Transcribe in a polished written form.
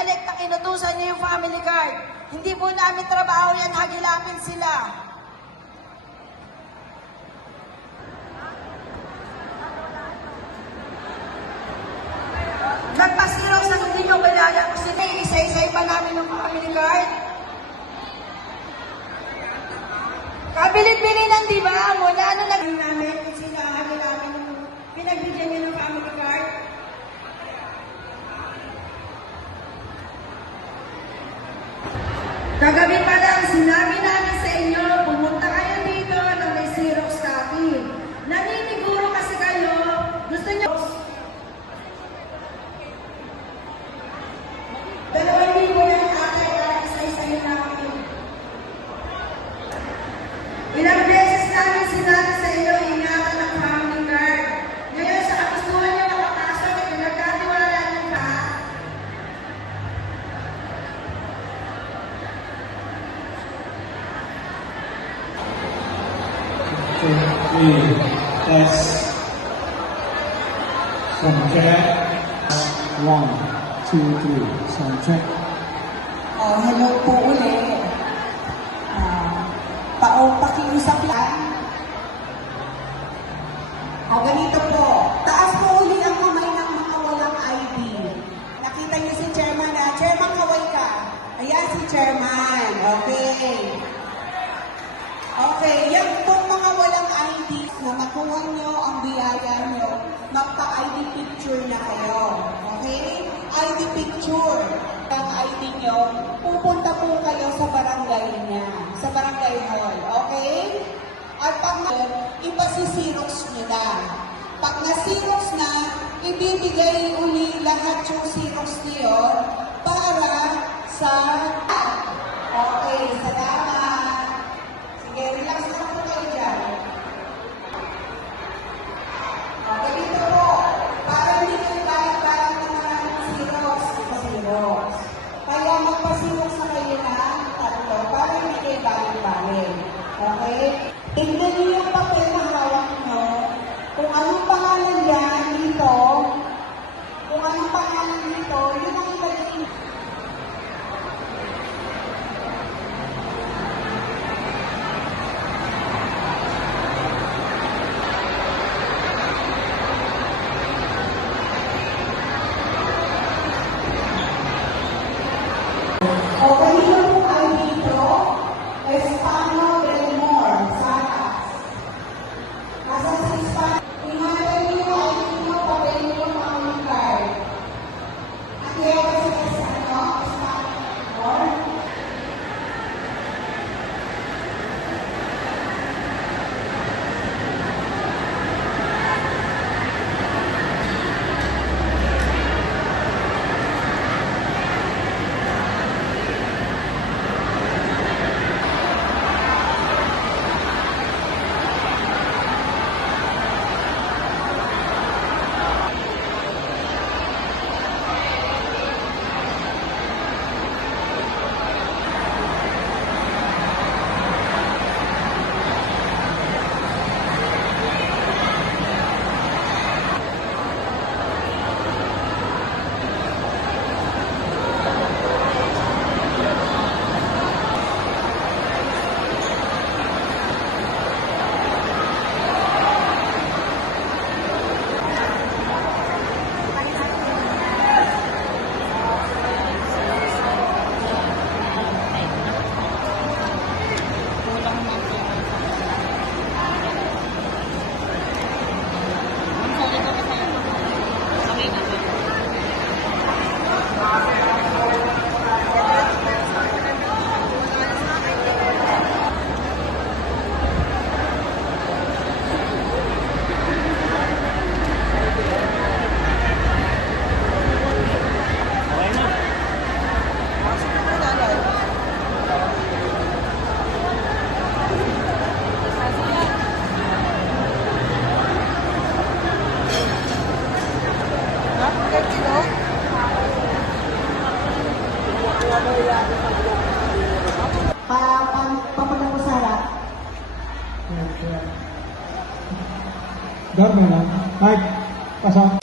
binalik na inutusan niyo yung family card. Hindi po namin trabaho yan, hagilapin sila. Nagpasilaw sa hindi nyo kilala kung sila, isa-isay pa namin yung family card. Kabilit-bilinan, di ba? Mula ano naging namin kung sino ang hagilapin yung pinagbigyan niyo ng family card. Kagabi pa lang, sinabi namin sa inyo, pumunta kayo dito na may Xerox copy. Naniniguro kasi kayo, gusto nyo... 2,000 yan atay na isa-isayo namin. Ilang beses namin sinabi sa inyo, ingatan ang family card. Ngayon, sa kagustuhan nyo makapasok, pinagkatiwala nyo pa. Test. Sound check. 1, 2, 3. Sound check. Hello po ulit. Pakiusap lang. Ganito po. Taas po uli ang kamay ng mga walang ID. Nakita niyo si Chairman na, Chairman, kaway ka. Ayan si Chairman. Okay. Okay, yan pong mga walang ID na makuha nyo ang biyaya nyo, magpa-ID picture na kayo. Okay? ID picture. Ang ID nyo, pupunta po kayo sa barangay niya, sa barangay hall. Okay? At pag ipasisirox nyo na. Pag na-sirox na, ibibigay uli lahat yung sirox niyo para sa... Okay, salamat. Sige, relax na po kayo dyan. Ganito po, para hindi kayo balik-balik na maraming sirox. Kaya magpasirox na kayo na tatlo para hindi kayo balik-balik. Okay? Tignan niyo yung papel na hawak nyo. Kung anong pangalan yan dito, kung anong pangalan dito, yun ang ilagay. Okay, yung ay dito, Espano del Mor, Saras. Nasa si Espano, ingatan niyo ay dito, papel niyo family card. At kaya kasi sa Espano del Mor. Papunta ko sa harap. Dorme na. Mike, pasok.